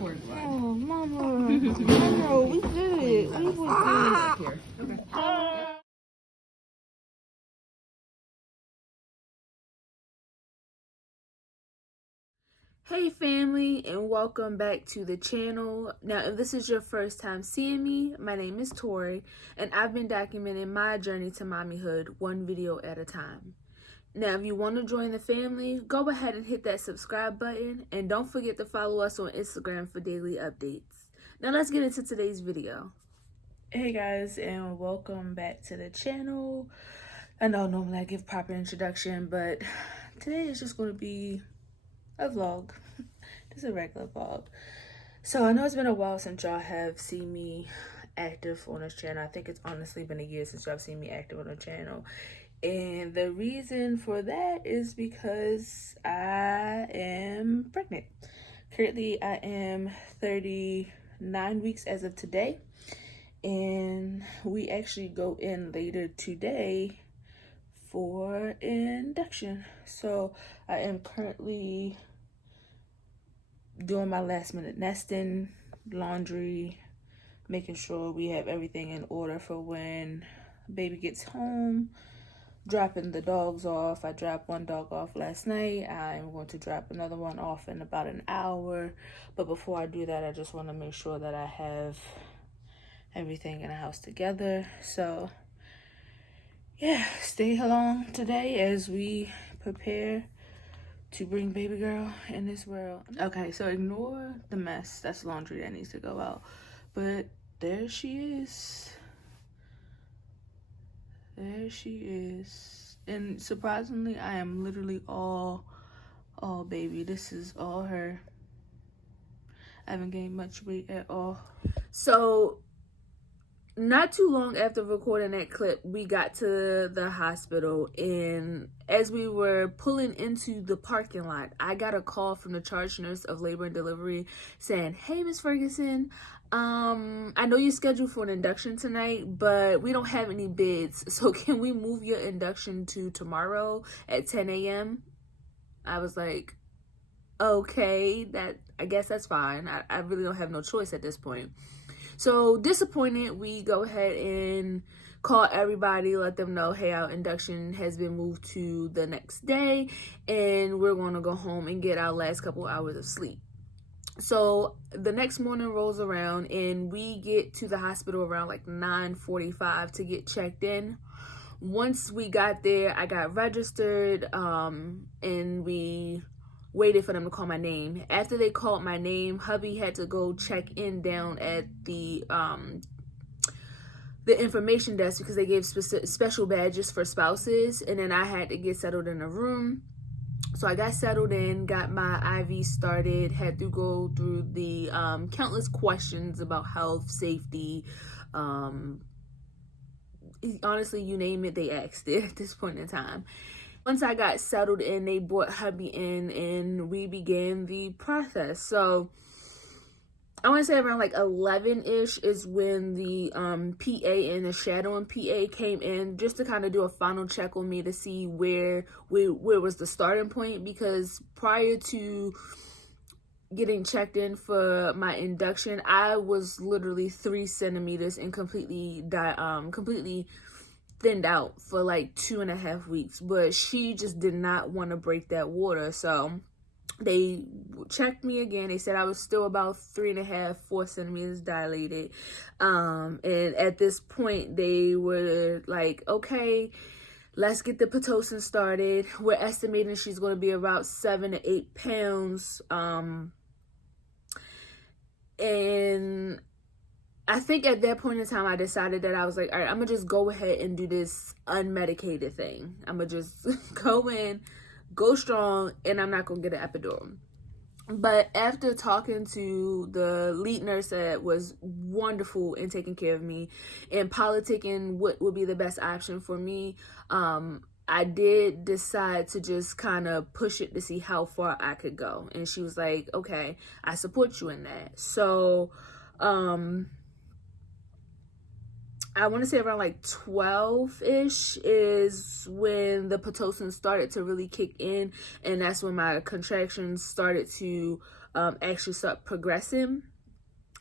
Tori's line. Oh, Mama. Mama, we good. We were good. Up here. Okay. Hey family, and welcome back to the channel. Now, if this is your first time seeing me, my name is Tori, and I've been documenting my journey to mommyhood one video at a time. Now, if you want to join the family, go ahead and hit that subscribe button, and don't forget to follow us on Instagram for daily updates. Now, let's get into today's video. Hey guys, and welcome back to the channel. I know normally I give proper introduction, but today is just going to be a vlog. Just a regular vlog. So I know it's been a while since y'all have seen me active on this channel. I think it's honestly been a year since y'all have seen me active on the channel. And the reason for that is because I am pregnant. Currently, I am 39 weeks as of today. And we actually go in later today for induction. So I am currently doing my last minute nesting, laundry, making sure we have everything in order for when baby gets home, dropping the dogs off. I dropped one dog off last night. I'm going to drop another one off in about an hour. But before I do that, I just want to make sure that I have everything in the house together. So yeah, stay along today as we prepare to bring baby girl in this world. Okay, so ignore the mess. That's laundry that needs to go out. But there she is. There she is. And surprisingly, I am literally all baby. This is all her. I haven't gained much weight at all. So not too long after recording that clip, we got to the hospital, and as we were pulling into the parking lot, I got a call from the charge nurse of labor and delivery saying, "Hey, Miss Ferguson, I know you're scheduled for an induction tonight, but we don't have any bids, so can we move your induction to tomorrow at 10 a.m.? I was like, okay, I guess that's fine. I really don't have no choice at this point. So disappointed, we go ahead and call everybody, let them know, hey, our induction has been moved to the next day, and we're going to go home and get our last couple hours of sleep. So the next morning rolls around, and we get to the hospital around like 9:45 to get checked in. Once we got there, I got registered, and we waited for them to call my name. After they called my name, hubby had to go check in down at the information desk because they gave special badges for spouses, and then I had to get settled in a room. So I got settled in, got my IV started, had to go through the countless questions about health, safety, honestly, you name it, they asked it at this point in time. Once I got settled in, they brought hubby in and we began the process. So I want to say around like 11-ish is when the PA and the shadowing PA came in just to kind of do a final check on me to see where was the starting point, because prior to getting checked in for my induction, I was literally 3 centimeters and completely thinned out for like 2.5 weeks, but she just did not want to break that water. So they checked me again. They said I was still about 3.5-4 centimeters dilated, and at this point they were like, okay, let's get the Pitocin started. We're estimating she's going to be about 7 to 8 pounds, and I think at that point in time, I decided that I was like, all right, I'm going to just go ahead and do this unmedicated thing. I'm going to just go in, go strong, and I'm not going to get an epidural. But after talking to the lead nurse that was wonderful in taking care of me and politicking what would be the best option for me, I did decide to just kind of push it to see how far I could go. And she was like, okay, I support you in that. So, I want to say around like 12-ish is when the Pitocin started to really kick in, and that's when my contractions started to actually start progressing.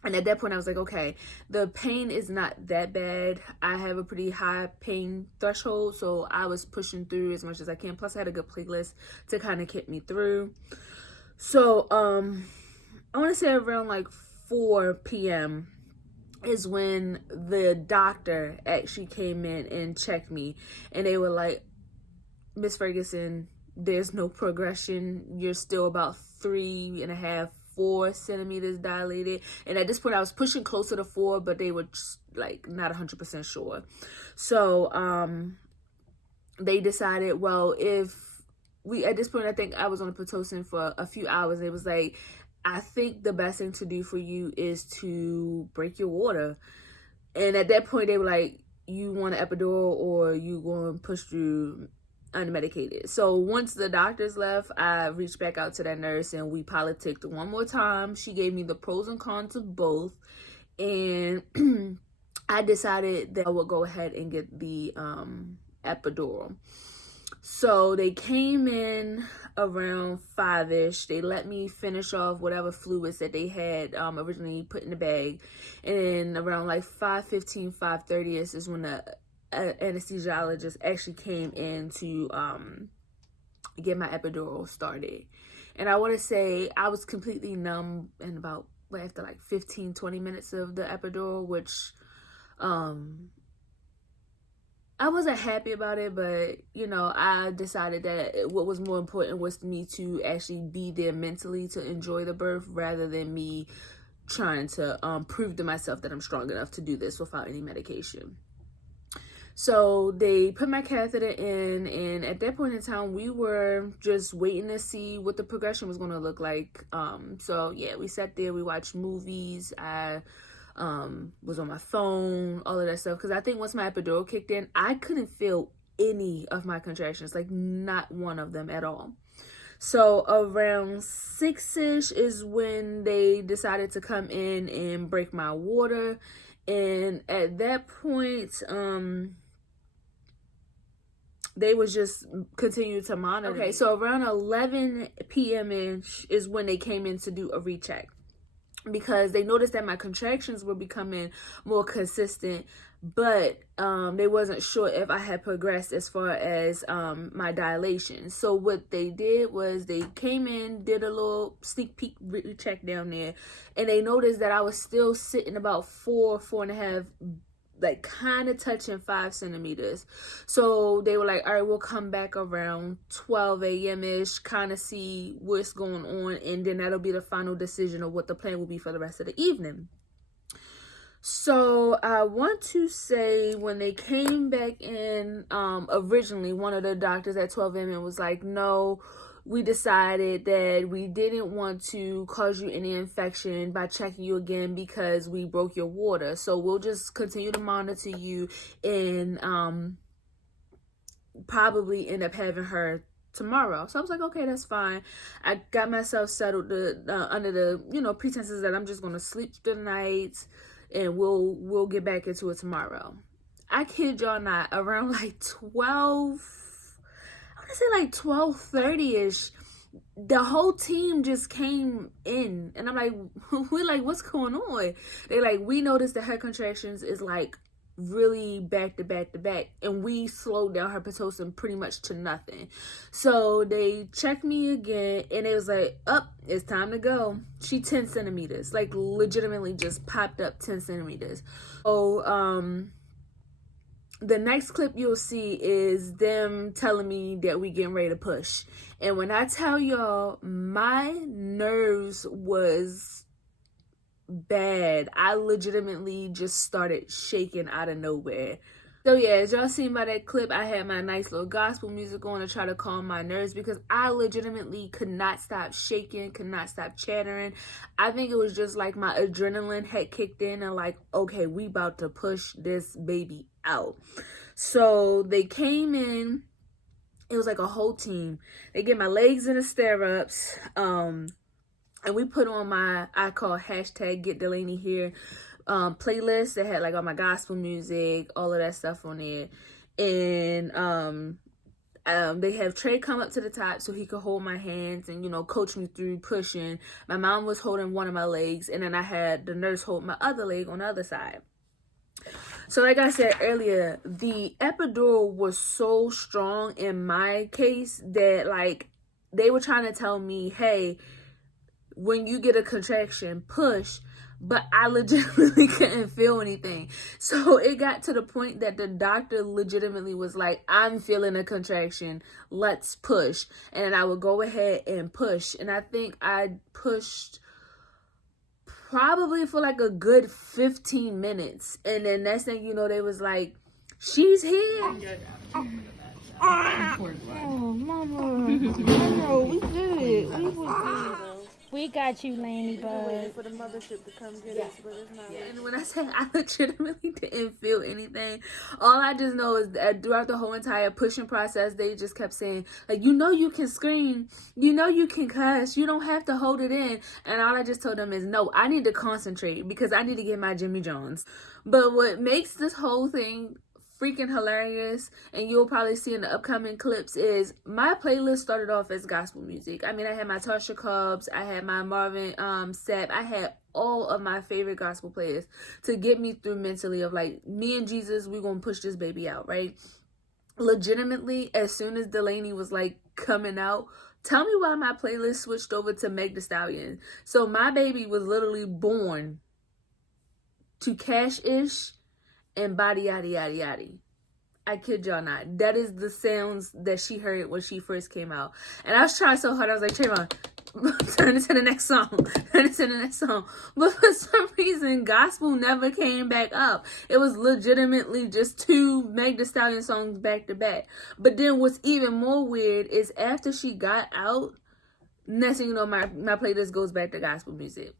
And at that point, I was like, okay, the pain is not that bad. I have a pretty high pain threshold, so I was pushing through as much as I can. Plus, I had a good playlist to kind of keep me through. So, I want to say around like 4 p.m. is when the doctor actually came in and checked me. And they were like, Miss Ferguson, there's no progression. You're still about 3.5, 4 centimeters dilated. And at this point I was pushing closer to 4, but they were just, like, not 100% sure. So they decided, well, if we, at this point I think I was on a Pitocin for a few hours. It was like, I think the best thing to do for you is to break your water. And at that point they were like, you want an epidural or you going to push through unmedicated? So once the doctors left, I reached back out to that nurse and we politicked one more time. She gave me the pros and cons of both, and I decided that I would go ahead and get the epidural. So they came in around 5-ish. They let me finish off whatever fluids that they had originally put in the bag, and around like 5:15, 5:30 is when the anesthesiologist actually came in to get my epidural started. And I want to say I was completely numb in about after like 15-20 minutes of the epidural, which I wasn't happy about it, but you know, I decided that what was more important was me to actually be there mentally to enjoy the birth rather than me trying to prove to myself that I'm strong enough to do this without any medication. So they put my catheter in, and at that point in time, we were just waiting to see what the progression was going to look like. So yeah, we sat there, we watched movies. I was on my phone, all of that stuff, because I think once my epidural kicked in, I couldn't feel any of my contractions, like not one of them at all. So around 6-ish is when they decided to come in and break my water. And at that point, they was just continue to monitor. Okay, so around 11 p.m.-ish is when they came in to do a recheck, because they noticed that my contractions were becoming more consistent, but they wasn't sure if I had progressed as far as my dilation. So what they did was they came in, did a little sneak peek recheck down there, and they noticed that I was still sitting about 4.5, like kind of touching 5 centimeters. So they were like, all right, we'll come back around 12 a.m.-ish, kind of see what's going on, and then that'll be the final decision of what the plan will be for the rest of the evening. So I want to say when they came back in, originally one of the doctors at 12 a.m. was like, no, we decided that we didn't want to cause you any infection by checking you again because we broke your water. So we'll just continue to monitor you and probably end up having her tomorrow. So I was like, okay, that's fine. I got myself settled under the, you know, pretenses that I'm just going to sleep through the night and we'll get back into it tomorrow. I kid y'all not, around like 12:30-ish, the whole team just came in, and I'm like, we're like, what's going on? They're like, we noticed that her contractions is like really back to back to back, and we slowed down her Pitocin pretty much to nothing. So they checked me again, and it was like, it's time to go. She 10 centimeters, like legitimately just popped up 10 centimeters. So the next clip you'll see is them telling me that we getting ready to push. And when I tell y'all, my nerves was bad. I legitimately just started shaking out of nowhere. So yeah, as y'all seen by that clip, I had my nice little gospel music on to try to calm my nerves, because I legitimately could not stop shaking, could not stop chattering. I think it was just like my adrenaline had kicked in and like, okay, we about to push this baby out. So they came in, it was like a whole team. They get my legs in the stirrups, and we put on my, I call hashtag Get Delaney Here playlist that had like all my gospel music, all of that stuff on there. And They have Trey come up to the top so he could hold my hands and, coach me through pushing. My mom was holding one of my legs, and then I had the nurse hold my other leg on the other side. So like I said earlier, the epidural was so strong in my case that, like, they were trying to tell me, hey, when you get a contraction, push. But I legitimately couldn't feel anything. So it got to the point that the doctor legitimately was like, I'm feeling a contraction. Let's push. And I would go ahead and push. And I think I pushed probably for like a good 15 minutes. And then next thing you know, they was like, she's here. Oh, mama. No, we good. We was good. We got you, Laney Bud. For the mothership to come get us, but it's not. And when I say I legitimately didn't feel anything, all I just know is that throughout the whole entire pushing process, they just kept saying, like, you can scream, you can cuss, you don't have to hold it in. And all I just told them is, no, I need to concentrate because I need to get my Jimmy Jones. But what makes this whole thing freaking hilarious, and you'll probably see in the upcoming clips, is my playlist started off as gospel music. I mean, I had my Tasha Cobbs, I had my Marvin Sapp, I had all of my favorite gospel players to get me through mentally of like, me and Jesus, we're gonna push this baby out, right? Legitimately, as soon as Delaney was like coming out, tell me why my playlist switched over to Meg Thee Stallion. So my baby was literally born to Cash-ish and body yaddy yaddy yaddy. I kid y'all not. That is the sounds that she heard when she first came out. And I was trying so hard. I was like, Trayvon, turn it to the next song. Turn it to the next song. But for some reason, gospel never came back up. It was legitimately just 2 Meg Thee Stallion songs back to back. But then what's even more weird is after she got out, next thing you know, my playlist goes back to gospel music.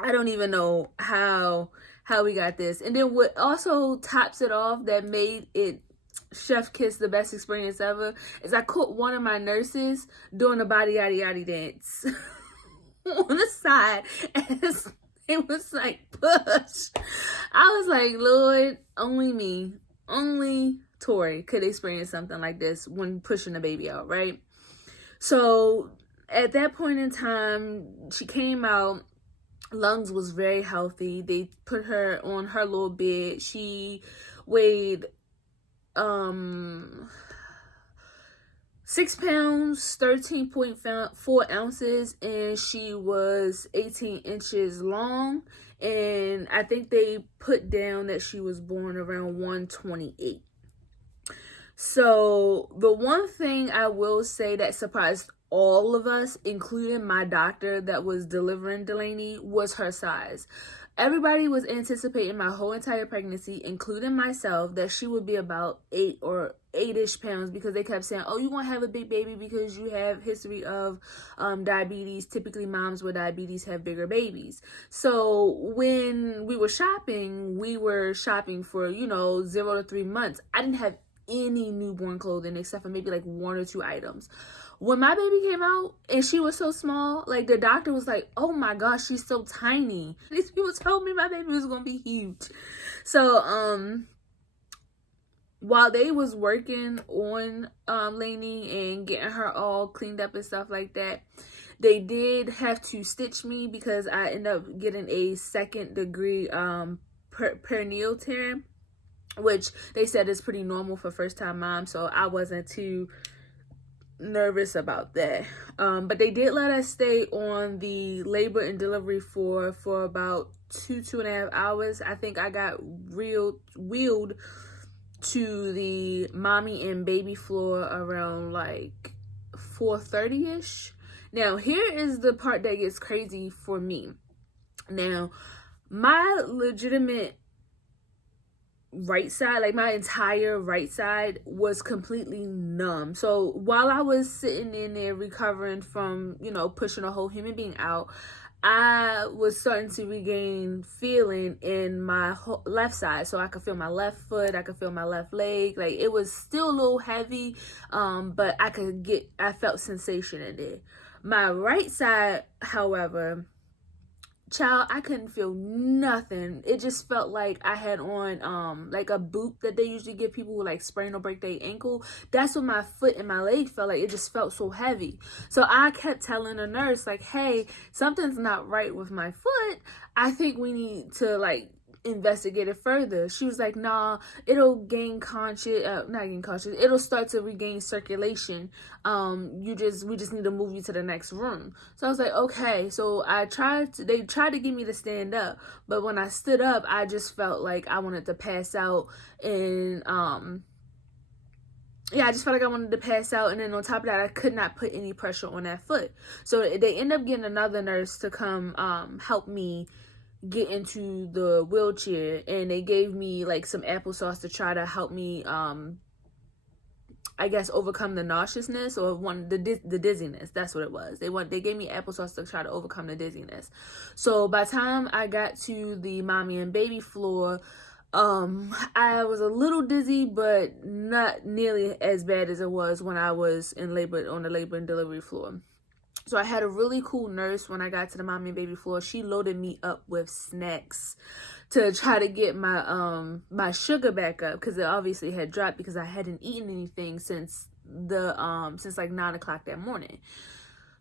I don't even know how we got this. And then what also tops it off that made it chef kiss the best experience ever is I caught one of my nurses doing a body yaddy yaddy dance on the side, and it was like, push. I was like, Lord, only Tori could experience something like this when pushing the baby out, right? So at that point in time, she came out. Lungs was very healthy. They put her on her little bed. She weighed 6 pounds, 13.4 ounces, and she was 18 inches long. And I think they put down that she was born around 128. So the one thing I will say that surprised all of us, including my doctor that was delivering Delaney, was her size. Everybody was anticipating my whole entire pregnancy, including myself, that she would be about 8-ish pounds, because they kept saying, oh, you're going to have a big baby because you have history of diabetes. Typically, moms with diabetes have bigger babies. So when we were shopping for, 0 to 3 months. I didn't have any newborn clothing except for maybe like 1 or 2 items. When my baby came out and she was so small, like, the doctor was like, oh my gosh, she's so tiny. These people told me my baby was gonna be huge. So while they was working on Lainey and getting her all cleaned up and stuff like that, they did have to stitch me because I ended up getting a 2nd degree perineal tear, which they said is pretty normal for first time moms, so I wasn't too nervous about that. But they did let us stay on the labor and delivery floor for about 2.5 hours. I think I got wheeled to the mommy and baby floor around like 4:30ish. Now here is the part that gets crazy for me. Now my legitimate right side, like my entire right side, was completely numb. So while I was sitting in there recovering from, pushing a whole human being out, I was starting to regain feeling in my left side. So I could feel my left foot, I could feel my left leg. Like, it was still a little heavy, but I felt sensation in there. My right side, however, child, I couldn't feel nothing. It just felt like I had on like a boot that they usually give people who like sprain or break their ankle. That's what my foot and my leg felt like. It just felt so heavy. So I kept telling the nurse, like, hey, something's not right with my foot. I think we need to like investigate it further. She was like, nah, it'll gain it'll start to regain circulation. We just need to move you to the next room. So I was like, okay. So they tried to get me to stand up, but when I stood up, I just felt like I wanted to pass out. And I just felt like I wanted to pass out. And then on top of that, I could not put any pressure on that foot. So they end up getting another nurse to come help me get into the wheelchair, and they gave me like some applesauce to try to help me I guess overcome the nauseousness or the dizziness. That's what it was. They gave me applesauce to try to overcome the dizziness. So by the time I got to the mommy and baby floor, I was a little dizzy, but not nearly as bad as it was when I was on the labor and delivery floor. So I had a really cool nurse when I got to the mommy and baby floor. She loaded me up with snacks to try to get my my sugar back up, because it obviously had dropped because I hadn't eaten anything since like 9 o'clock that morning.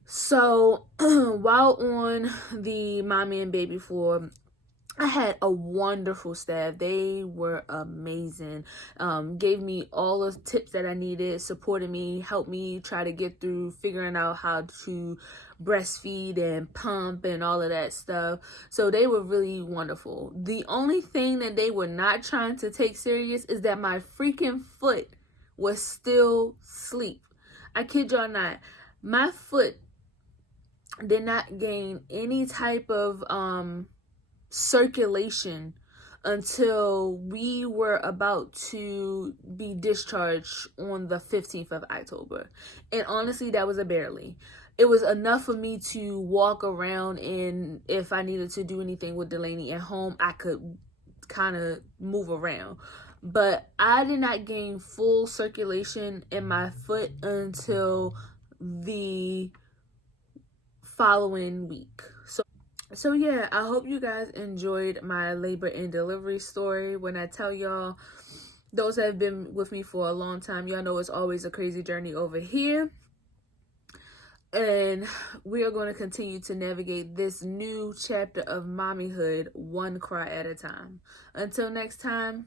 So while on the mommy and baby floor, I had a wonderful staff. They were amazing. Gave me all the tips that I needed, supported me, helped me try to get through figuring out how to breastfeed and pump and all of that stuff. So they were really wonderful. The only thing that they were not trying to take serious is that my freaking foot was still asleep. I kid y'all not. My foot did not gain any type of circulation until we were about to be discharged on the 15th of October. And honestly, that was a barely. It was enough for me to walk around, and if I needed to do anything with Delaney at home, I could kind of move around. But I did not gain full circulation in my foot until the following week. So yeah, I hope you guys enjoyed my labor and delivery story. When I tell y'all, those that have been with me for a long time, y'all know it's always a crazy journey over here. And we are going to continue to navigate this new chapter of mommyhood, one cry at a time. Until next time,